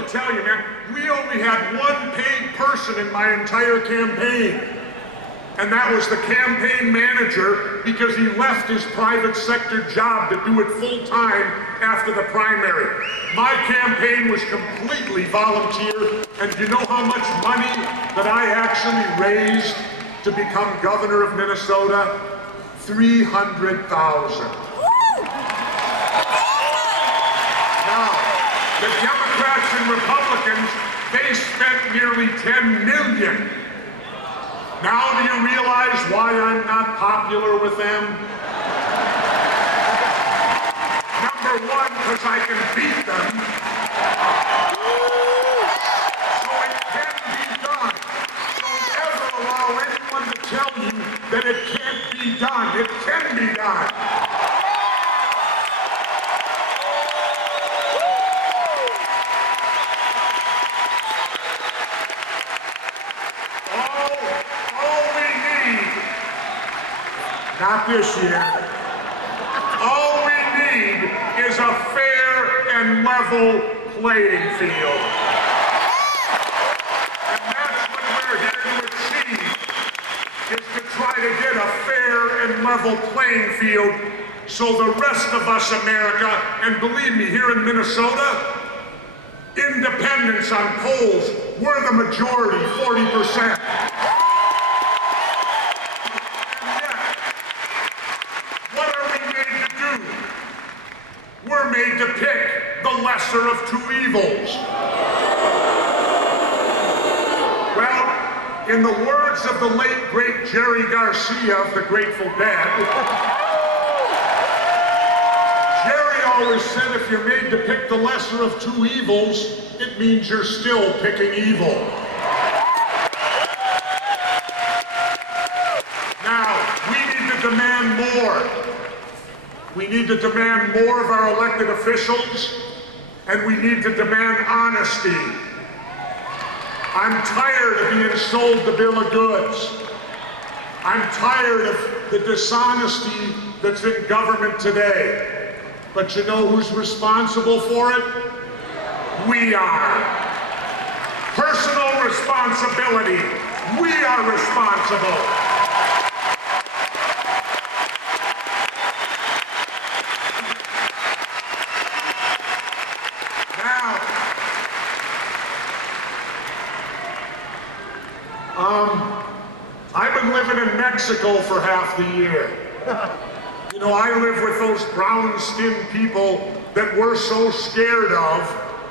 to tell you, man, we only had one paid person in my entire campaign. And that was the campaign manager, because he left his private sector job to do it full time after the primary. My campaign was completely volunteer, and you know how much money that I actually raised to become governor of Minnesota? $300,000. Now, the Democrats and Republicans, they spent nearly $10 million. Now do you realize why I'm not popular with them? Number one, because I can beat them. So it can be done. Don't ever allow anyone to tell you that it can't be done. It can be done. Not this year. All we need is a fair and level playing field. And that's what we're here to achieve, is to try to get a fair and level playing field so the rest of us, America, and believe me, here in Minnesota, independents on polls, we're the majority, 40%. We're made to pick the lesser of two evils. Well, in the words of the late, great Jerry Garcia of the Grateful Dead, Jerry always said if you're made to pick the lesser of two evils, it means you're still picking evil. Now, we need to demand more. We need to demand more of our elected officials, and we need to demand honesty. I'm tired of being sold the bill of goods. I'm tired of the dishonesty that's in government today. But you know who's responsible for it? We are. Personal responsibility. We are responsible. I've been living in Mexico for half the year. You know, I live with those brown-skinned people that we're so scared of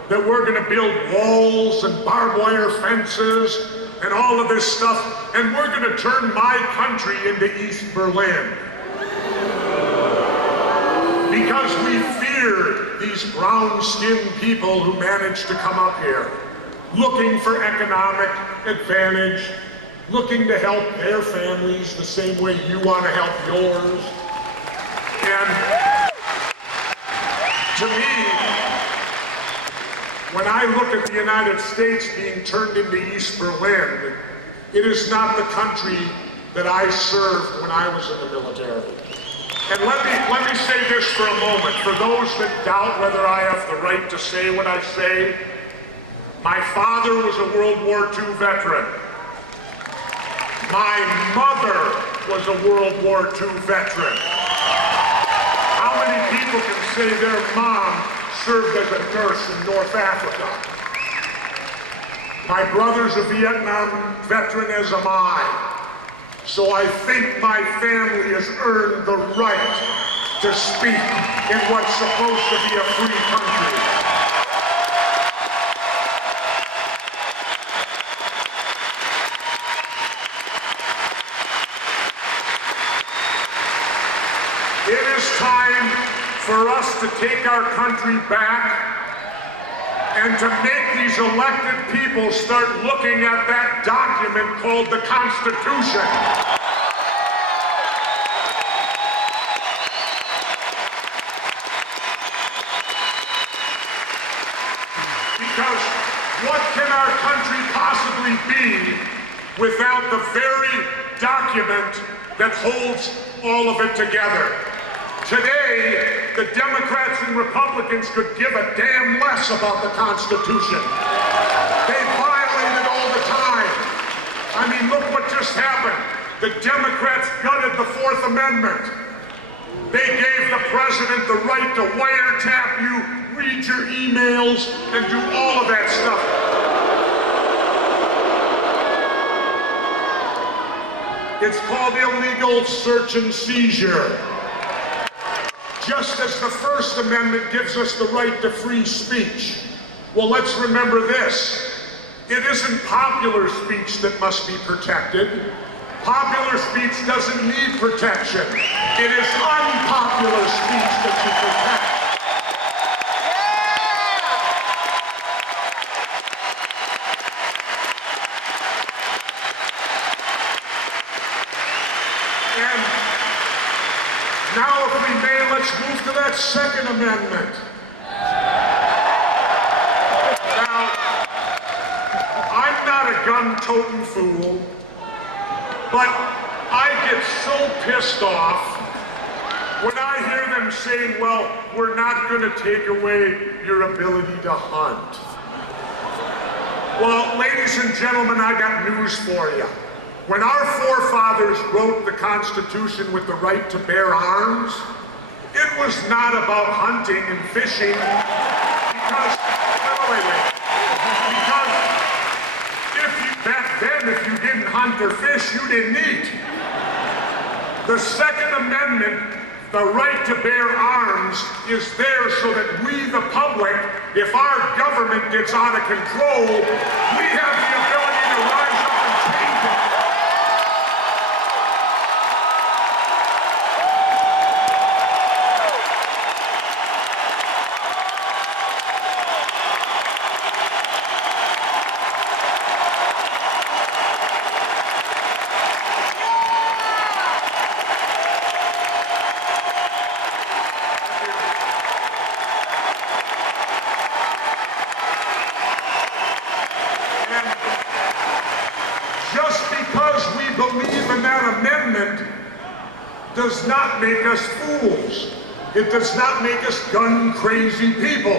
that we're going to build walls and barbed wire fences and all of this stuff, and we're going to turn my country into East Berlin. Because we feared these brown-skinned people who managed to come up here, looking for economic advantage, looking to help their families the same way you want to help yours. And to me, when I look at the United States being turned into East Berlin, it is not the country that I served when I was in the military. And let me say this for a moment. For those that doubt whether I have the right to say what I say, my father was a World War II veteran. My mother was a World War II veteran. How many people can say their mom served as a nurse in North Africa? My brother's a Vietnam veteran, as am I. So I think my family has earned the right to speak in what's supposed to be a free country. It is time for us to take our country back and to make these elected people start looking at that document called the Constitution. Because what can our country possibly be without the very document that holds all of it together? Today, the Democrats and Republicans could give a damn less about the Constitution. They violate it all the time. I mean, look what just happened. The Democrats gutted the Fourth Amendment. They gave the president the right to wiretap you, read your emails, and do all of that stuff. It's called illegal search and seizure. Just as the First Amendment gives us the right to free speech. Well, let's remember this. It isn't popular speech that must be protected. Popular speech doesn't need protection. It is unpopular speech that you protect. And now, if we may, let's move to that Second Amendment. Now, I'm not a gun-toting fool, but I get so pissed off when I hear them saying, well, we're not going to take away your ability to hunt. Well, ladies and gentlemen, I got news for you. When our forefathers wrote the Constitution with the right to bear arms, it was not about hunting and fishing because, back then, if you didn't hunt or fish, you didn't eat. The Second Amendment, the right to bear arms, is there so that we, the public, if our government gets out of control, we have the ability to rise up and change it. Believe in that amendment does not make us fools. It does not make us gun-crazy people.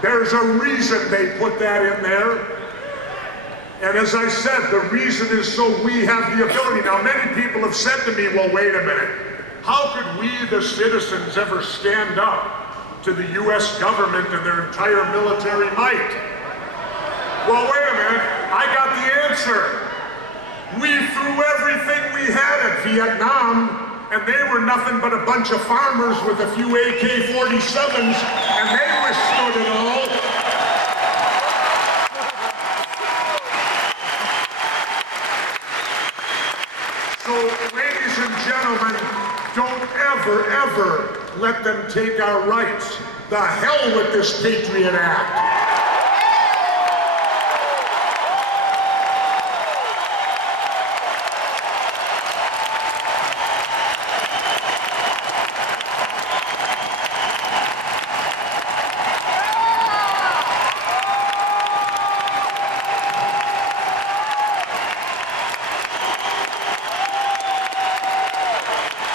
There's a reason they put that in there. And as I said, the reason is so we have the ability. Now, many people have said to me, well, wait a minute. How could we, the citizens, ever stand up to the U.S. government and their entire military might? Well, wait a minute. I got the answer. We threw everything we had at Vietnam, and they were nothing but a bunch of farmers with a few AK-47s, and they withstood it all. So, ladies and gentlemen, don't ever let them take our rights. The hell with this Patriot Act.